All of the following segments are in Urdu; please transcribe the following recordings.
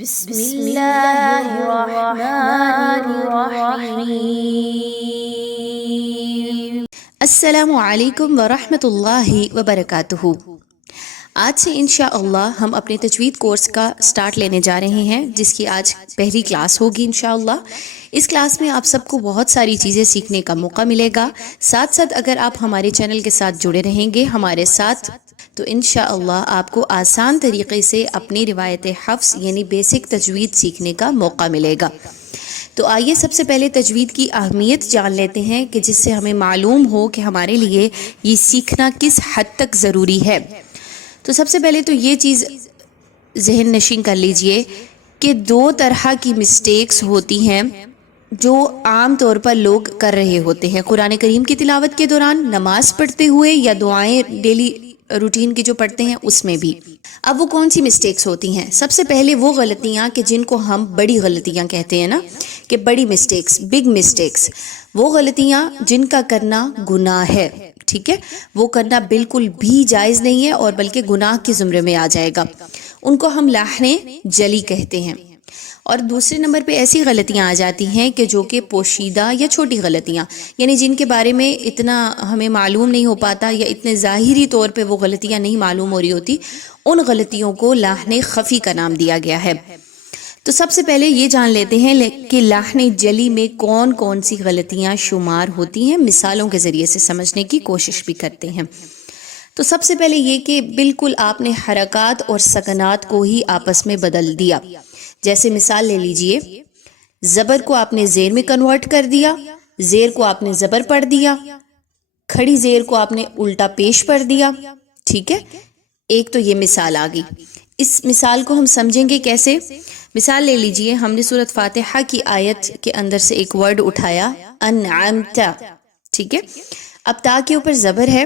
بسم اللہ الرحمن الرحیم۔ السلام علیکم ورحمۃ اللہ وبرکاتہ۔ آج سے انشاءاللہ ہم اپنے تجوید کورس کا سٹارٹ لینے جا رہے ہیں، جس کی آج پہلی کلاس ہوگی انشاءاللہ۔ اس کلاس میں آپ سب کو بہت ساری چیزیں سیکھنے کا موقع ملے گا۔ ساتھ ساتھ اگر آپ ہمارے چینل کے ساتھ جڑے رہیں گے ہمارے ساتھ، تو انشاءاللہ آپ کو آسان طریقے سے اپنی روایت حفظ یعنی بیسک تجوید سیکھنے کا موقع ملے گا۔ تو آئیے سب سے پہلے تجوید کی اہمیت جان لیتے ہیں، کہ جس سے ہمیں معلوم ہو کہ ہمارے لیے یہ سیکھنا کس حد تک ضروری ہے۔ تو سب سے پہلے تو یہ چیز ذہن نشین کر لیجئے کہ دو طرح کی مسٹیکس ہوتی ہیں جو عام طور پر لوگ کر رہے ہوتے ہیں قرآن کریم کی تلاوت کے دوران، نماز پڑھتے ہوئے، یا دعائیں ڈیلی روٹین کی جو پڑھتے ہیں اس میں بھی۔ اب وہ کون سی مسٹیکس ہوتی ہیں؟ سب سے پہلے وہ غلطیاں کہ جن کو ہم بڑی غلطیاں کہتے ہیں نا، کہ بڑی مسٹیکس، بگ مسٹیکس، وہ غلطیاں جن کا کرنا گناہ ہے، ٹھیک ہے، وہ کرنا بالکل بھی جائز نہیں ہے اور بلکہ گناہ کے زمرے میں آ جائے گا۔ ان کو ہم لاحن جلی کہتے ہیں۔ اور دوسرے نمبر پہ ایسی غلطیاں آ جاتی ہیں کہ جو کہ پوشیدہ یا چھوٹی غلطیاں، یعنی جن کے بارے میں اتنا ہمیں معلوم نہیں ہو پاتا، یا اتنے ظاہری طور پہ وہ غلطیاں نہیں معلوم ہو رہی ہوتی، ان غلطیوں کو لاحن خفی کا نام دیا گیا ہے۔ تو سب سے پہلے یہ جان لیتے ہیں کہ لاحن جلی میں کون کون سی غلطیاں شمار ہوتی ہیں، مثالوں کے ذریعے سے سمجھنے کی کوشش بھی کرتے ہیں۔ تو سب سے پہلے یہ کہ بالکل آپ نے حرکات اور سکنات کو ہی آپس میں بدل دیا۔ جیسے مثال لے لیجئے، زبر کو آپ نے زیر میں کنورٹ کر دیا، زیر کو آپ نے زبر پڑھ دیا، کھڑی زیر کو آپ نے الٹا پیش پڑھ دیا، ٹھیک ہے۔ ایک تو یہ مثال آ گئی۔ اس مثال کو ہم سمجھیں گے کیسے؟ مثال لے لیجئے، ہم نے سورۃ فاتحہ کی آیت کے اندر سے ایک ورڈ اٹھایا، انعمت، ٹھیک ہے۔ اب تا کے اوپر زبر ہے،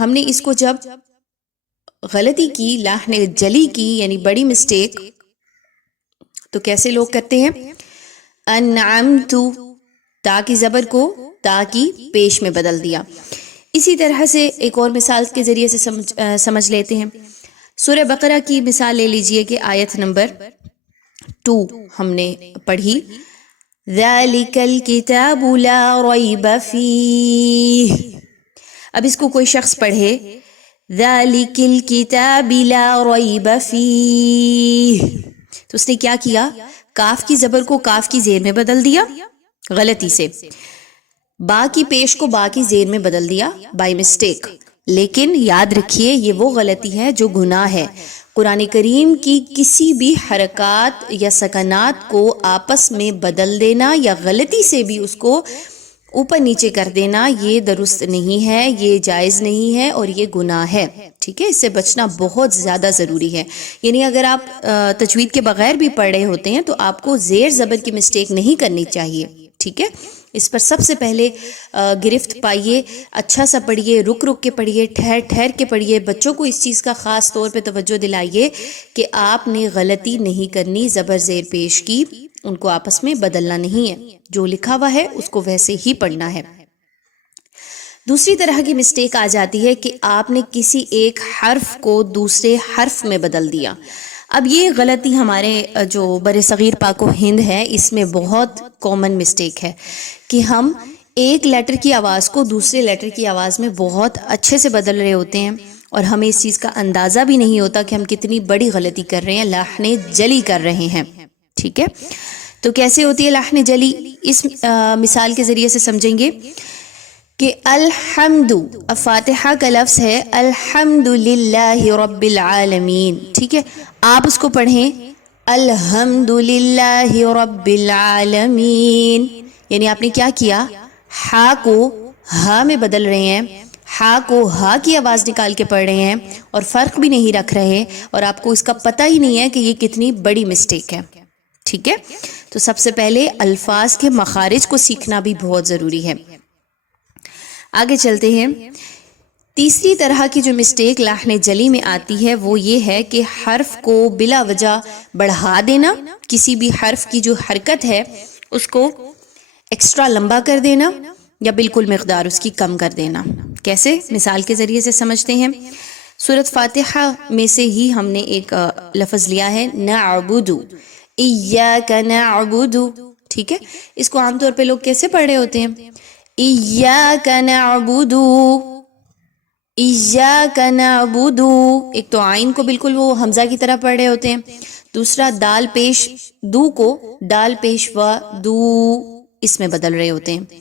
ہم نے اس کو جب غلطی کی، لاحن جلی کی، یعنی بڑی مسٹیک، تو کیسے لوگ کرتے ہیں؟ انعمت، تا کی زبر کو تا کی پیش میں بدل دیا۔ اسی طرح سے ایک اور مثال کے ذریعے سے سمجھ لیتے ہیں۔ سورہ بقرہ کی مثال لے لیجئے کہ آیت نمبر 2 ہم نے پڑھی، ذَلِكَ الْكِتَابُ لَا رَيْبَ فِيهِ۔ اب اس کو کوئی شخص پڑھے، ذَلِكَ الْكِتَابِ لَا رَيْبَ فِيهِ، تو اس نے کیا کیا؟ کاف کی زبر کو کاف کی زیر میں بدل دیا غلطی سے، با کی پیش کو با کی زیر میں بدل دیا بائی مسٹیک۔ لیکن یاد رکھیے یہ وہ غلطی ہے جو گناہ ہے۔ قرآن کریم کی کسی بھی حرکات یا سکنات کو آپس میں بدل دینا یا غلطی سے بھی اس کو اوپر نیچے کر دینا، یہ درست نہیں ہے، یہ جائز نہیں ہے اور یہ گناہ ہے، ٹھیک ہے۔ اس سے بچنا بہت زیادہ ضروری ہے۔ یعنی اگر آپ تجوید کے بغیر بھی پڑھ رہے ہوتے ہیں تو آپ کو زیر زبر کی مسٹیک نہیں کرنی چاہیے، ٹھیک ہے۔ اس پر سب سے پہلے گرفت پائیے، اچھا سا پڑھیے، رک رک کے پڑھیے، ٹھہر ٹھہر کے پڑھیے۔ بچوں کو اس چیز کا خاص طور پہ توجہ دلائیے کہ آپ نے غلطی نہیں کرنی، زبر زیر پیش کی ان کو آپس میں بدلنا نہیں ہے، جو لکھا ہوا ہے اس کو ویسے ہی پڑھنا ہے۔ دوسری طرح کی مسٹیک آ جاتی ہے کہ آپ نے کسی ایک حرف کو دوسرے حرف میں بدل دیا۔ اب یہ غلطی ہمارے جو بر صغیر پاک و ہند ہے اس میں بہت کامن مسٹیک ہے، کہ ہم ایک لیٹر کی آواز کو دوسرے لیٹر کی آواز میں بہت اچھے سے بدل رہے ہوتے ہیں، اور ہمیں اس چیز کا اندازہ بھی نہیں ہوتا کہ ہم کتنی بڑی غلطی کر رہے ہیں، لاحن جلی کر رہے ہیں، ٹھیک ہے۔ تو کیسے ہوتی ہے لاحن جلی؟ اس مثال کے ذریعے سے سمجھیں گے کہ الحمد، اب فاتحہ کا لفظ ہے الحمد للہ رب العالمین، ٹھیک ہے۔ آپ اس کو پڑھیں الحمد للہ رب العالمین، یعنی آپ نے کیا کیا؟ ہا کو ہا میں بدل رہے ہیں، ہا کو ہا کی آواز نکال کے پڑھ رہے ہیں، اور فرق بھی نہیں رکھ رہے، اور آپ کو اس کا پتہ ہی نہیں ہے کہ یہ کتنی بڑی مسٹیک ہے، ٹھیک ہے۔ تو سب سے پہلے الفاظ کے مخارج کو سیکھنا بھی بہت ضروری ہے۔ آگے چلتے ہیں۔ تیسری طرح کی جو مسٹیک لاحن جلی میں آتی ہے وہ یہ ہے کہ حرف کو بلا وجہ بڑھا دینا، کسی بھی حرف کی جو حرکت ہے اس کو ایکسٹرا لمبا کر دینا، یا بالکل مقدار اس کی کم کر دینا۔ کیسے؟ مثال کے ذریعے سے سمجھتے ہیں۔ سورۃ فاتحہ میں سے ہی ہم نے ایک لفظ لیا ہے نعبد، ایاک نعبد، ٹھیک ہے، اس کو عام طور پہ لوگ کیسے پڑھ رہے ہوتے ہیں؟ ایاک نعبد، ایاک نعبد، ایک تو عین کو بالکل وہ حمزہ کی طرح پڑھ رہے ہوتے ہیں، دوسرا دال پیش دو کو دال پیش و دو اس میں بدل رہے ہوتے ہیں۔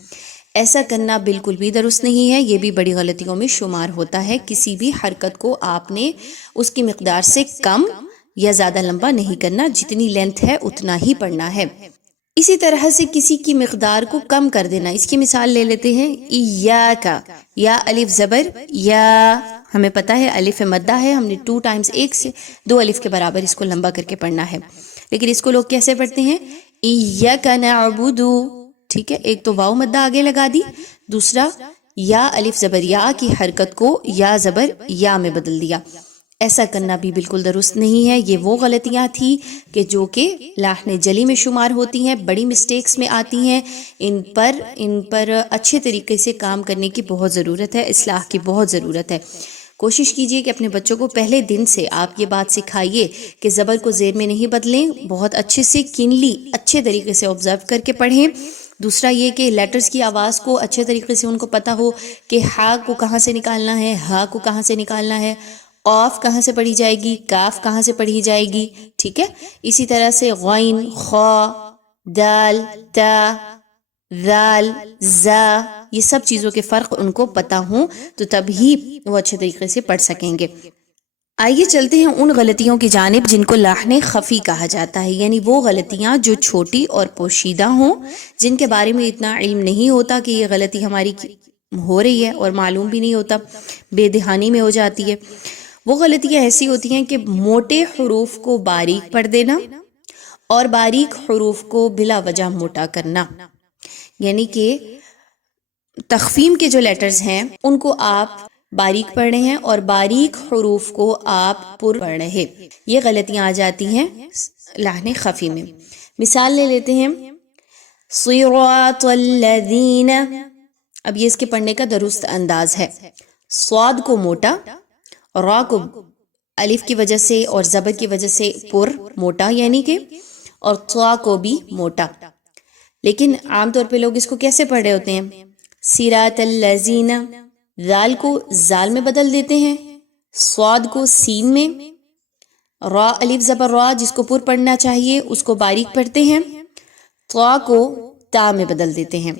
ایسا کرنا بالکل بھی درست نہیں ہے، یہ بھی بڑی غلطیوں میں شمار ہوتا ہے۔ کسی بھی حرکت کو آپ نے اس کی مقدار سے کم یا زیادہ لمبا نہیں کرنا، جتنی لینتھ ہے اتنا ہی پڑھنا ہے۔ اسی طرح سے کسی کی مقدار کو کم کر دینا، اس کی مثال لے لیتے ہیں، ایاک، یا الف زبر یا، ہمیں پتہ ہے الف مدہ ہے، ہم نے 2 ٹائمز ایک سے 2 الف کے برابر اس کو لمبا کر کے پڑھنا ہے، لیکن اس کو لوگ کیسے پڑھتے ہیں؟ ایاک نعبد، ٹھیک ہے، ایک تو واو مدہ آگے لگا دی، دوسرا یا الف زبر یا کی حرکت کو یا زبر یا میں بدل دیا۔ ایسا کرنا بھی بالکل درست نہیں ہے۔ یہ وہ غلطیاں تھیں کہ جو کہ لاحن جلی میں شمار ہوتی ہیں، بڑی مسٹیکس میں آتی ہیں، ان پر اچھے طریقے سے کام کرنے کی بہت ضرورت ہے، اصلاح کی بہت ضرورت ہے۔ کوشش کیجئے کہ اپنے بچوں کو پہلے دن سے آپ یہ بات سکھائیے کہ زبر کو زیر میں نہیں بدلیں، بہت اچھے سے کینلی اچھے طریقے سے آبزرو کر کے پڑھیں۔ دوسرا یہ کہ لیٹرز کی آواز کو اچھے طریقے سے ان کو پتہ ہو کہ ہا کو کہاں سے نکالنا ہے، ہا کو کہاں سے نکالنا ہے، قاف کہاں سے پڑھی جائے گی، کاف کہاں سے پڑھی جائے گی، ٹھیک ہے۔ اسی طرح سے غین، خا، دال، تا، ذال، زا، یہ سب چیزوں کے فرق ان کو پتہ ہوں تو تب ہی وہ اچھے طریقے سے پڑھ سکیں گے۔ آئیے چلتے ہیں ان غلطیوں کی جانب جن کو لاحن خفی کہا جاتا ہے، یعنی وہ غلطیاں جو چھوٹی اور پوشیدہ ہوں، جن کے بارے میں اتنا علم نہیں ہوتا کہ یہ غلطی ہماری ہو رہی ہے، اور معلوم بھی نہیں ہوتا، بے دہانی میں ہو جاتی ہے۔ وہ غلطیاں ایسی ہوتی ہیں کہ موٹے حروف کو باریک پڑھ دینا اور باریک حروف کو بلا وجہ موٹا کرنا، یعنی کہ تخفیم کے جو لیٹرز ہیں ان کو آپ باریک پڑھ رہے ہیں اور باریک حروف کو آپ پر پڑھ رہے ہیں، یہ غلطیاں آ جاتی ہیں لاحن خفی میں۔ مثال لے لیتے ہیں، صراط الذین، اب یہ اس کے پڑھنے کا درست انداز ہے، صاد کو موٹا، را کو الف کی وجہ سے اور زبر کی وجہ سے پر موٹا یعنی کہ، اور طا کو بھی موٹا، لیکن عام طور پہ لوگ اس کو کیسے پڑھ رہے ہوتے ہیں؟ صراط الذین، ذال کو زال میں بدل دیتے ہیں، صاد کو سین میں، را الف زبر را جس کو پر پڑھنا چاہیے اس کو باریک پڑھتے ہیں، طا کو تا میں بدل دیتے ہیں۔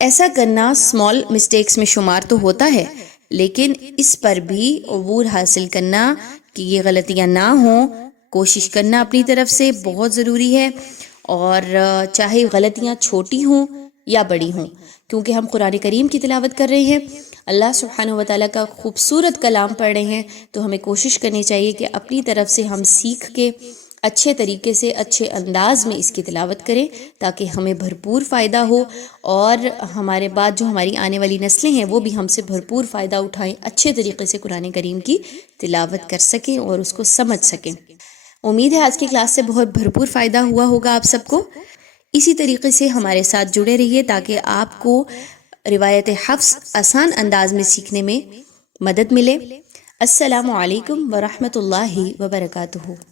ایسا کرنا سمال مسٹیکس میں شمار تو ہوتا ہے، لیکن اس پر بھی عبور حاصل کرنا کہ یہ غلطیاں نہ ہوں، کوشش کرنا اپنی طرف سے بہت ضروری ہے، اور چاہے غلطیاں چھوٹی ہوں یا بڑی ہوں، کیونکہ ہم قرآن کریم کی تلاوت کر رہے ہیں، اللہ سبحانہ وتعالیٰ کا خوبصورت کلام پڑھ رہے ہیں، تو ہمیں کوشش کرنی چاہیے کہ اپنی طرف سے ہم سیکھ کے اچھے طریقے سے اچھے انداز میں اس کی تلاوت کریں تاکہ ہمیں بھرپور فائدہ ہو، اور ہمارے بعد جو ہماری آنے والی نسلیں ہیں وہ بھی ہم سے بھرپور فائدہ اٹھائیں، اچھے طریقے سے قرآن کریم کی تلاوت کر سکیں اور اس کو سمجھ سکیں۔ امید ہے آج کی کلاس سے بہت بھرپور فائدہ ہوا ہوگا آپ سب کو۔ اسی طریقے سے ہمارے ساتھ جڑے رہیے تاکہ آپ کو روایت حفظ آسان انداز میں سیکھنے میں مدد ملے۔ السلام علیکم ورحمۃ اللہ وبرکاتہ۔